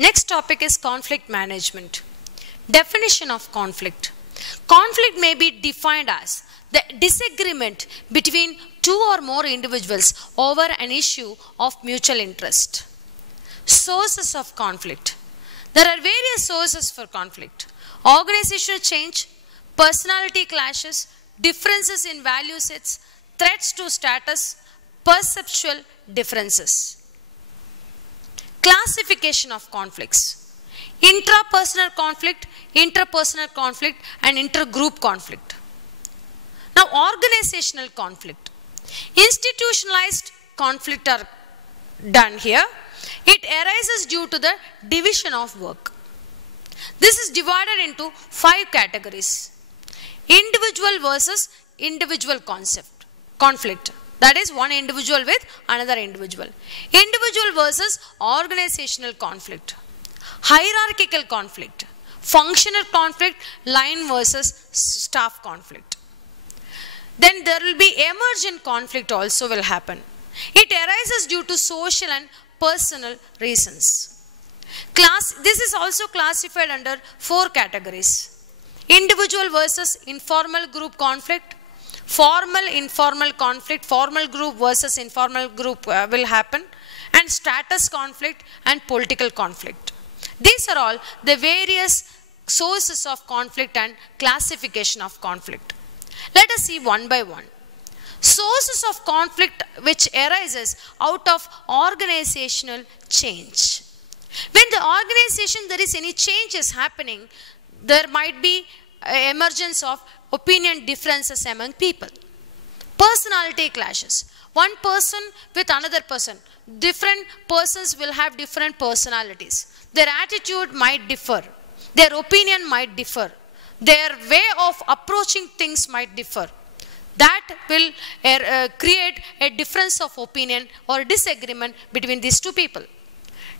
Next topic is conflict management. Definition of conflict. Conflict may be defined as the disagreement between two or more individuals over an issue of mutual interest. Sources of conflict. There are various sources for conflict. Organizational change, personality clashes, differences in value sets, threats to status, perceptual differences. Classification of conflicts. Intrapersonal conflict, interpersonal conflict, and intergroup conflict. Now, organizational conflict. Institutionalized conflict are done here. It arises due to the division of work. This is divided into 5 categories. Individual versus individual conflict. That is one individual with another individual. Individual versus organizational conflict. Hierarchical conflict. Functional conflict, line versus staff conflict. Then there will be emergent conflict also will happen. It arises due to social and personal reasons. This is also classified under 4 categories. Individual versus informal group conflict. Formal informal conflict, formal group versus informal group will happen, and status conflict and political conflict. These are all the various sources of conflict and classification of conflict. Let us see one by one. Sources of conflict which arises out of organizational change. When the organization there is any change is happening, there might be emergence of opinion differences among people. Personality clashes. One person with another person. Different persons will have different personalities. Their attitude might differ. Their opinion might differ. Their way of approaching things might differ. That will create a difference of opinion or disagreement between these two people.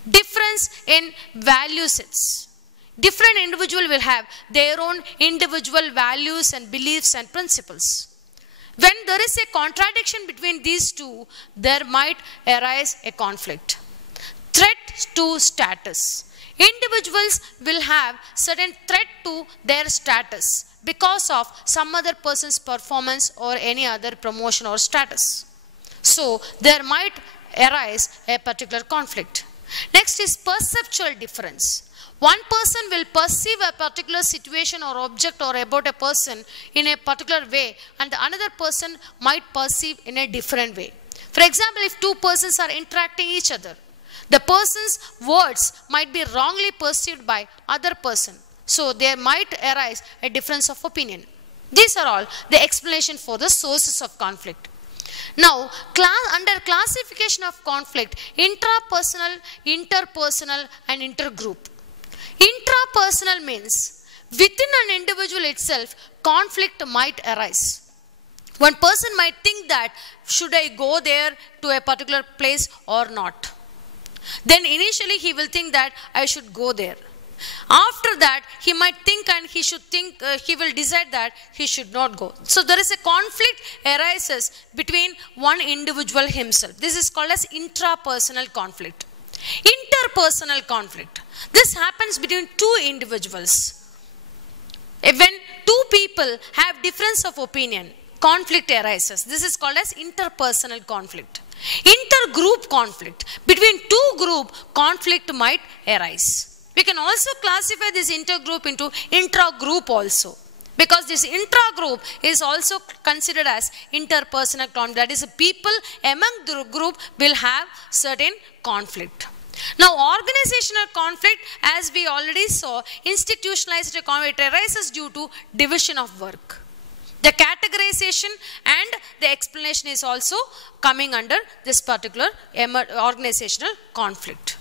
Difference in value sets. Different individual will have their own individual values and beliefs and principles. When there is a contradiction between these two, there might arise a conflict. Threat to status. Individuals will have certain threat to their status because of some other person's performance or any other promotion or status. So there might arise a particular conflict. Next is perceptual difference. One person will perceive a particular situation or object or about a person in a particular way, and the another person might perceive in a different way. For example, if two persons are interacting each other, the person's words might be wrongly perceived by other person. So there might arise a difference of opinion. These are all the explanation for the sources of conflict. Now, under classification of conflict, intrapersonal, interpersonal, and intergroup. Intrapersonal means within an individual itself, conflict might arise. One person might think that should I go there to a particular place or not. Then initially he will think that I should go there. After that he might think and he will decide that he should not go. So there is a conflict arises between one individual himself. This is called as intrapersonal conflict. Interpersonal conflict. This happens between two individuals. When two people have difference of opinion, conflict arises. This is called as interpersonal conflict. Intergroup conflict. Between two groups, conflict might arise. We can also classify this intergroup into intragroup also. Because this intragroup is also considered as interpersonal conflict. That is, people among the group will have certain conflict. Now, organizational conflict, as we already saw, institutionalized conflict arises due to division of work. The categorization and the explanation is also coming under this particular organizational conflict.